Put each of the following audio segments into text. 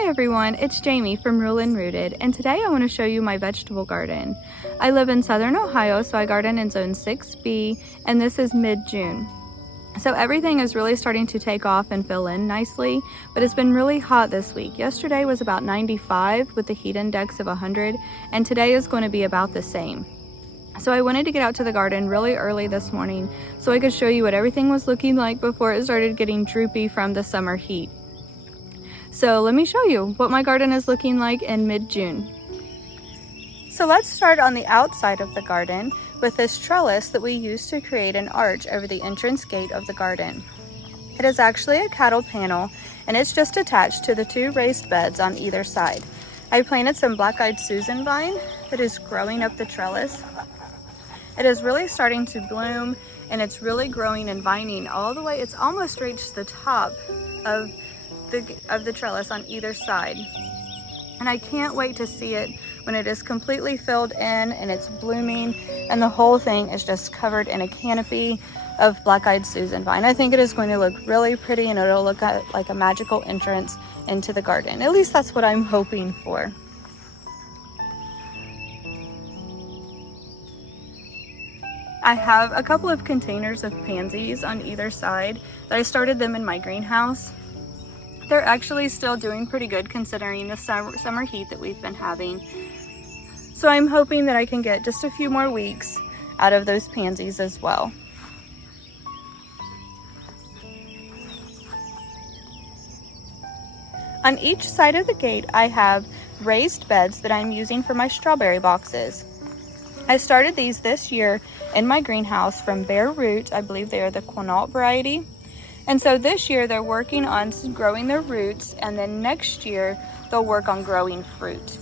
Hi everyone, it's Jamie from Rule and Rooted, and today I want to show you my vegetable garden. I live in southern Ohio, so I garden in zone 6B, and this is mid-June. So everything is really starting to take off and fill in nicely, but it's been really hot this week. Yesterday was about 95 with the heat index of 100, and today is going to be about the same. So I wanted to get out to the garden really early this morning so I could show you what everything was looking like before it started getting droopy from the summer heat. So let me show you what my garden is looking like in mid-June. So let's start on the outside of the garden with this trellis that we use to create an arch over the entrance gate of the garden. It is actually a cattle panel, and it's just attached to the two raised beds on either side. I planted some black-eyed Susan vine that is growing up the trellis. It is really starting to bloom, and it's really growing and vining all the way. It's almost reached the top of the trellis on either side. And I can't wait to see it when it is completely filled in and it's blooming and the whole thing is just covered in a canopy of black-eyed Susan vine. I think it is going to look really pretty, and it'll look like a magical entrance into the garden. At least that's what I'm hoping for. I have a couple of containers of pansies on either side that I started them in my greenhouse. They're actually still doing pretty good considering the summer heat that we've been having. So I'm hoping that I can get just a few more weeks out of those pansies as well. On each side of the gate, I have raised beds that I'm using for my strawberry boxes. I started these this year in my greenhouse from bare root. I believe they are the Quinault variety. And so this year they're working on growing their roots, and then next year they'll work on growing fruit.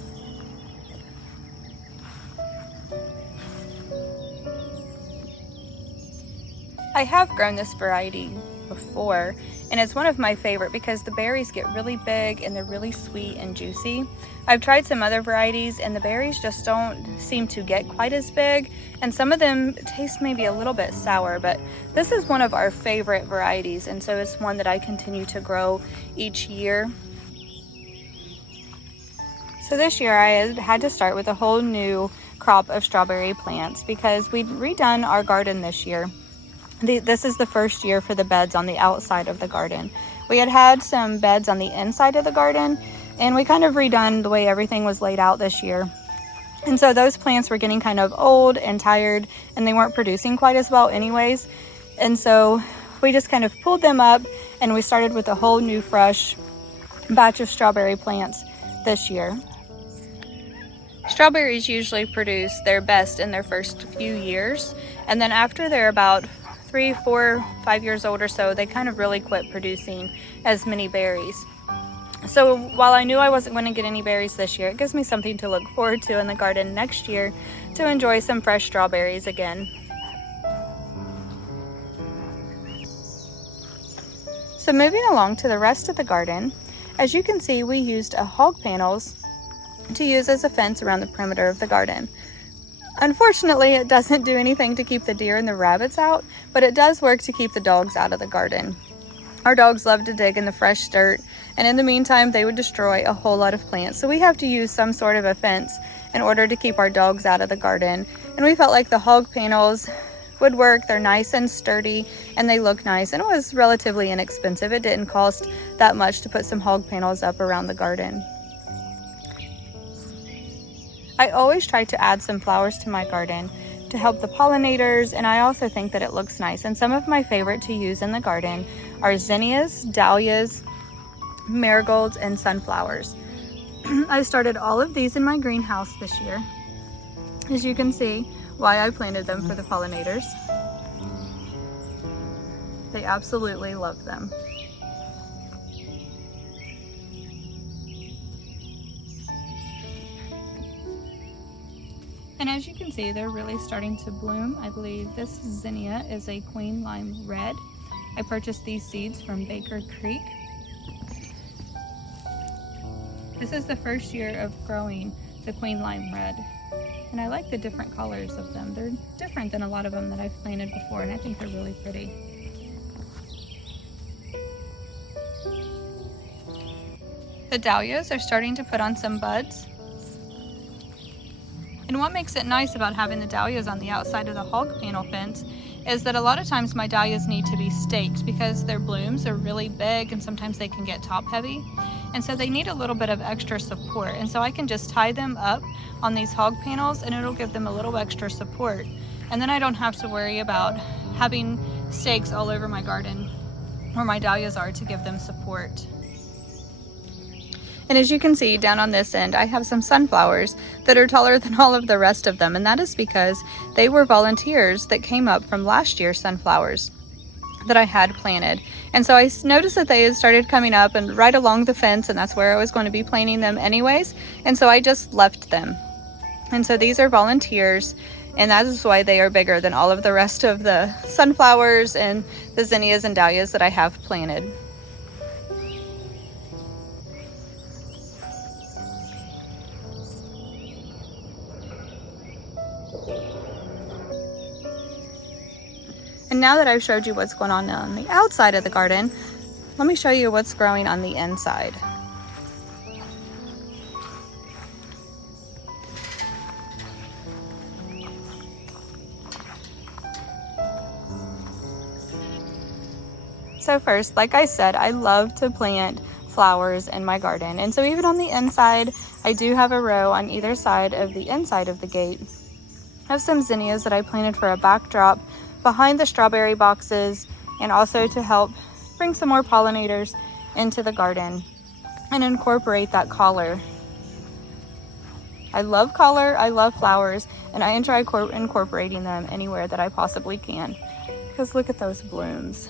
I have grown this variety before, and it's one of my favorite because the berries get really big and they're really sweet and juicy. I've tried some other varieties and the berries just don't seem to get quite as big, and some of them taste maybe a little bit sour, but this is one of our favorite varieties, and so it's one that I continue to grow each year. So this year I had to start with a whole new crop of strawberry plants because we'd redone our garden this year. This is the first year for the beds on the outside of the garden. We had some beds on the inside of the garden, and we kind of redone the way everything was laid out this year. And so those plants were getting kind of old and tired, and they weren't producing quite as well anyways. And so we just kind of pulled them up, and we started with a whole new fresh batch of strawberry plants this year. Strawberries usually produce their best in their first few years, and then after they're about 3, 4, 5 years old or so, they kind of really quit producing as many berries. So while I knew I wasn't going to get any berries this year, it gives me something to look forward to in the garden next year to enjoy some fresh strawberries again. So moving along to the rest of the garden, as you can see, we used hog panels to use as a fence around the perimeter of the garden. Unfortunately, it doesn't do anything to keep the deer and the rabbits out, but it does work to keep the dogs out of the garden. Our dogs love to dig in the fresh dirt, and in the meantime, they would destroy a whole lot of plants. So we have to use some sort of a fence in order to keep our dogs out of the garden. And we felt like the hog panels would work. They're nice and sturdy, and they look nice, and it was relatively inexpensive. It didn't cost that much to put some hog panels up around the garden. I always try to add some flowers to my garden to help the pollinators, and I also think that it looks nice. And some of my favorite to use in the garden are zinnias, dahlias, marigolds, and sunflowers. I started all of these in my greenhouse this year. As you can see, why I planted them for the pollinators. They absolutely love them. And as you can see, they're really starting to bloom. I believe this zinnia is a Queen Lime Red. I purchased these seeds from Baker Creek. This is the first year of growing the Queen Lime Red, and I like the different colors of them. They're different than a lot of them that I've planted before, and I think they're really pretty. The dahlias are starting to put on some buds. And what makes it nice about having the dahlias on the outside of the hog panel fence is that a lot of times my dahlias need to be staked because their blooms are really big and sometimes they can get top heavy. And so they need a little bit of extra support. And so I can just tie them up on these hog panels and it'll give them a little extra support. And then I don't have to worry about having stakes all over my garden where my dahlias are to give them support. And as you can see down on this end, I have some sunflowers that are taller than all of the rest of them. And that is because they were volunteers that came up from last year's sunflowers that I had planted. And so I noticed that they had started coming up and right along the fence, and that's where I was going to be planting them anyways. And so I just left them. And so these are volunteers, and that is why they are bigger than all of the rest of the sunflowers and the zinnias and dahlias that I have planted. And now that I've showed you what's going on the outside of the garden, let me show you what's growing on the inside. So first, like I said, I love to plant flowers in my garden. And so even on the inside, I do have a row on either side of the inside of the gate of some zinnias that I planted for a backdrop behind the strawberry boxes, and also to help bring some more pollinators into the garden and incorporate that color. I love color, I love flowers, and I enjoy incorporating them anywhere that I possibly can. Because look at those blooms.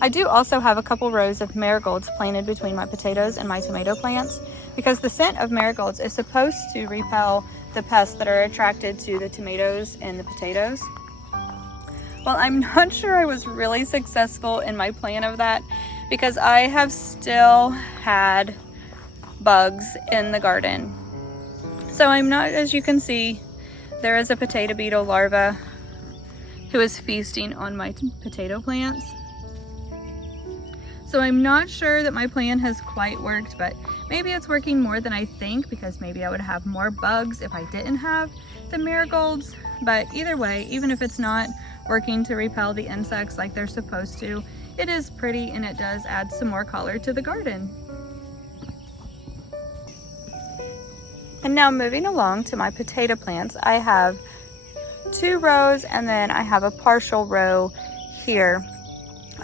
I do also have a couple rows of marigolds planted between my potatoes and my tomato plants, because the scent of marigolds is supposed to repel the pests that are attracted to the tomatoes and the potatoes. Well, I'm not sure I was really successful in my plan of that, because I have still had bugs in the garden. So I'm not, as you can see, there is a potato beetle larva who is feasting on my potato plants. So I'm not sure that my plan has quite worked, but maybe it's working more than I think, because maybe I would have more bugs if I didn't have the marigolds. But either way, even if it's not working to repel the insects like they're supposed to, it is pretty and it does add some more color to the garden. And now moving along to my potato plants, I have 2 rows and then I have a partial row here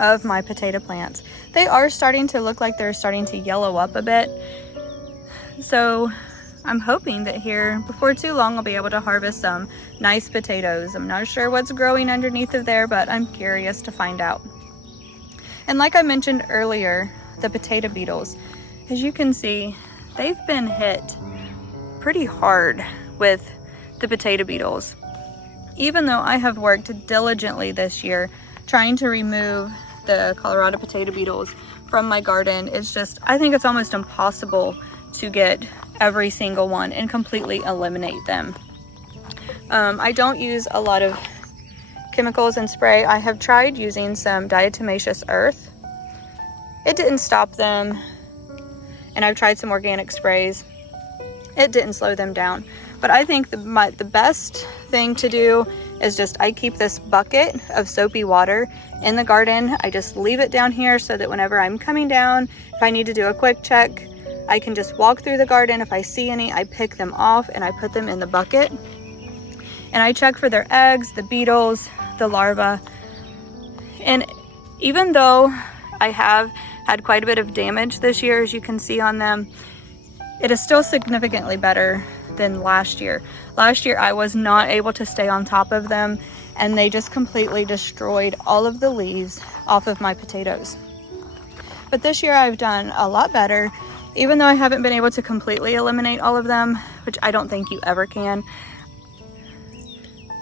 of my potato plants. They are starting to look like they're starting to yellow up a bit. So I'm hoping that here before too long I'll be able to harvest some nice potatoes. I'm not sure what's growing underneath of there, but I'm curious to find out. And like I mentioned earlier, the potato beetles, as you can see, they've been hit pretty hard with the potato beetles. Even though I have worked diligently this year trying to remove the Colorado potato beetles from my garden, it's just, I think it's almost impossible to get every single one and completely eliminate them. I don't use a lot of chemicals and spray. I have tried using some diatomaceous earth. It didn't stop them, and I've tried some organic sprays. It didn't slow them down. But I think the best thing to do is just, I keep this bucket of soapy water in the garden. I just leave it down here so that whenever I'm coming down, if I need to do a quick check, I can just walk through the garden. If I see any, I pick them off and I put them in the bucket. And I check for their eggs, the beetles, the larvae. And even though I have had quite a bit of damage this year, as you can see on them, it is still significantly better than last year. Last year I was not able to stay on top of them, and they just completely destroyed all of the leaves off of my potatoes. But this year I've done a lot better, even though I haven't been able to completely eliminate all of them, which I don't think you ever can.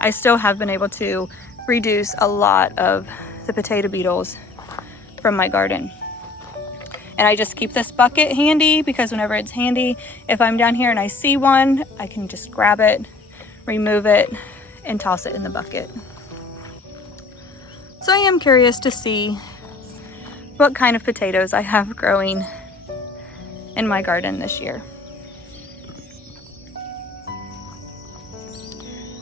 I still have been able to reduce a lot of the potato beetles from my garden. And I just keep this bucket handy, because whenever it's handy, if I'm down here and I see one, I can just grab it, remove it, and toss it in the bucket. So I am curious to see what kind of potatoes I have growing in my garden this year.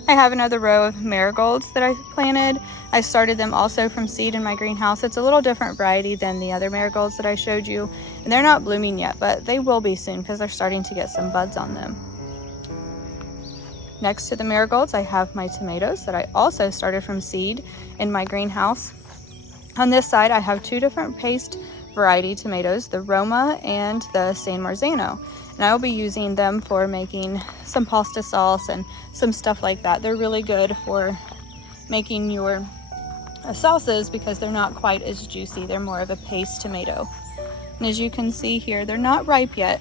I have another row of marigolds that I planted. I started them also from seed in my greenhouse. It's a little different variety than the other marigolds that I showed you, and they're not blooming yet, but they will be soon because they're starting to get some buds on them. Next to the marigolds, I have my tomatoes that I also started from seed in my greenhouse. On this side, I have two different paste variety tomatoes, the Roma and the San Marzano. And I will be using them for making some pasta sauce and some stuff like that. They're really good for making your sauces because they're not quite as juicy. They're more of a paste tomato. And as you can see here, they're not ripe yet.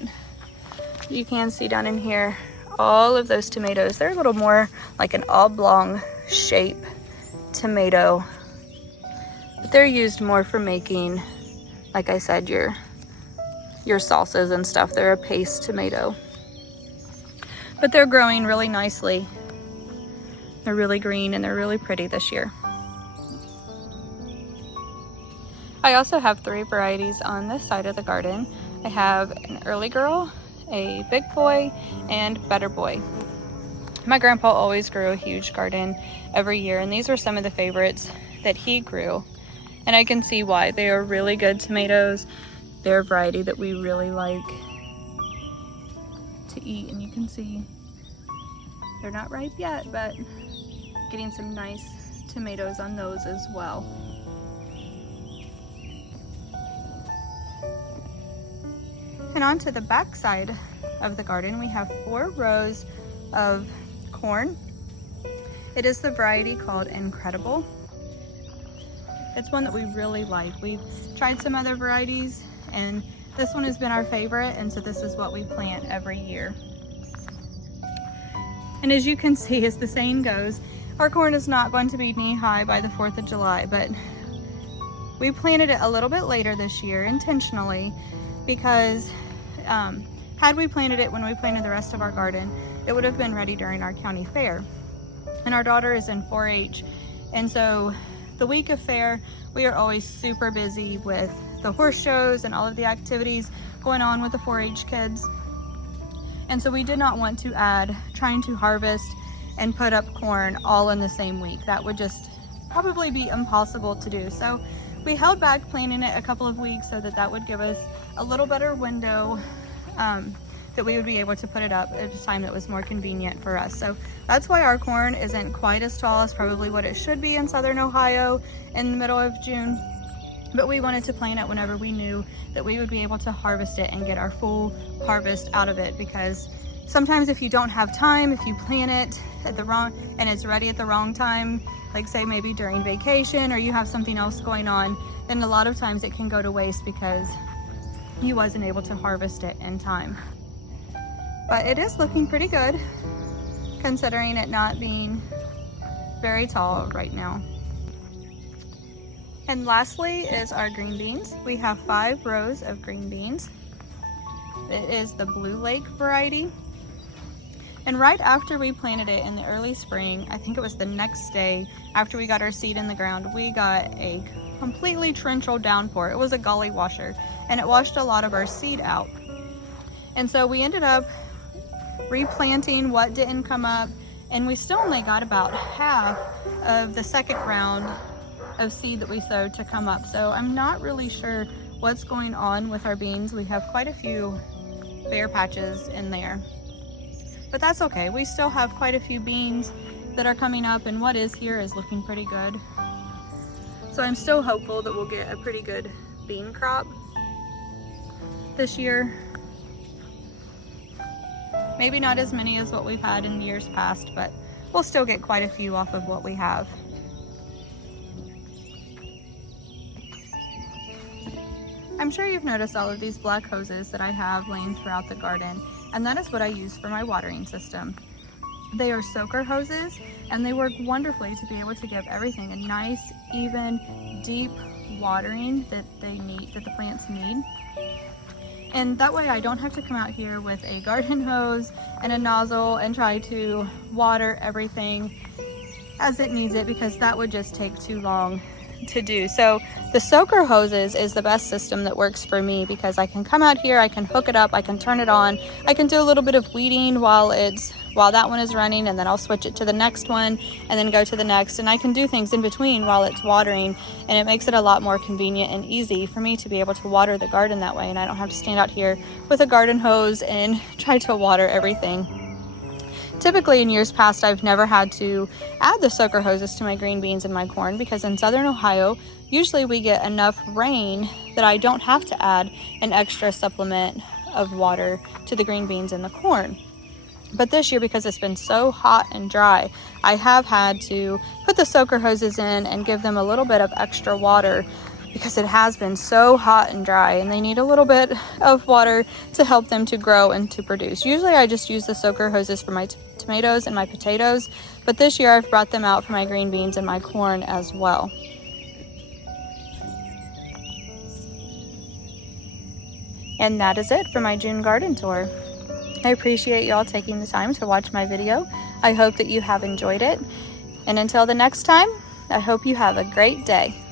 You can see down in here, all of those tomatoes, they're a little more like an oblong shape tomato. But they're used more for making, like I said, your salsas and stuff. They're a paste tomato. But they're growing really nicely. They're really green and they're really pretty this year. I also have three varieties on this side of the garden. I have an early girl, a big boy, and better boy. My grandpa always grew a huge garden every year, and these were some of the favorites that he grew. And I can see why. They are really good tomatoes. They're a variety that we really like to eat, and you can see they're not ripe yet, but getting some nice tomatoes on those as well. And on to the back side of the garden, we have 4 rows of corn. It is the variety called Incredible. It's one that we really like. We've tried some other varieties, and this one has been our favorite, and so this is what we plant every year. And as you can see, as the saying goes, our corn is not going to be knee-high by the 4th of July, but we planted it a little bit later this year intentionally because had we planted it when we planted the rest of our garden, it would have been ready during our county fair. And our daughter is in 4-H, and so the week of fair, we are always super busy with the horse shows and all of the activities going on with the 4-H kids. And so we did not want to add trying to harvest and put up corn all in the same week. That would just probably be impossible to do. So we held back planting it a couple of weeks so that would give us a little better window that we would be able to put it up at a time that was more convenient for us. So that's why our corn isn't quite as tall as probably what it should be in southern Ohio in the middle of June. But we wanted to plant it whenever we knew that we would be able to harvest it and get our full harvest out of it, because sometimes if you don't have time, if you plant it at the wrong and it's ready at the wrong time, like say maybe during vacation or you have something else going on, then a lot of times it can go to waste because you wasn't able to harvest it in time. But it is looking pretty good considering it not being very tall right now. And lastly is our green beans. We have 5 rows of green beans. It is the Blue Lake variety. And right after we planted it in the early spring, I think it was the next day after we got our seed in the ground, we got a completely torrential downpour. It was a gully washer, and it washed a lot of our seed out. And so we ended up replanting what didn't come up, and we still only got about half of the second round of seed that we sowed to come up. So I'm not really sure what's going on with our beans. We have quite a few bare patches in there, but that's okay. We still have quite a few beans that are coming up, and what is here is looking pretty good. So I'm still hopeful that we'll get a pretty good bean crop this year. Maybe not as many as what we've had in years past, but we'll still get quite a few off of what we have. I'm sure you've noticed all of these black hoses that I have laying throughout the garden, and that is what I use for my watering system. They are soaker hoses, and they work wonderfully to be able to give everything a nice, even, deep watering that the plants need. And that way I don't have to come out here with a garden hose and a nozzle and try to water everything as it needs it, because that would just take too long to do. So the soaker hoses is the best system that works for me because I can come out here, I can hook it up, I can turn it on, I can do a little bit of weeding while that one is running, and then I'll switch it to the next one and then go to the next, and I can do things in between while it's watering, and it makes it a lot more convenient and easy for me to be able to water the garden that way, and I don't have to stand out here with a garden hose and try to water everything. Typically in years past, I've never had to add the soaker hoses to my green beans and my corn because in southern Ohio, usually we get enough rain that I don't have to add an extra supplement of water to the green beans and the corn. But this year, because it's been so hot and dry, I have had to put the soaker hoses in and give them a little bit of extra water because it has been so hot and dry, and they need a little bit of water to help them to grow and to produce. Usually I just use the soaker hoses for my tomatoes and my potatoes, but this year I've brought them out for my green beans and my corn as well. And that is it for my June garden tour. I appreciate y'all taking the time to watch my video. I hope that you have enjoyed it. And until the next time, I hope you have a great day.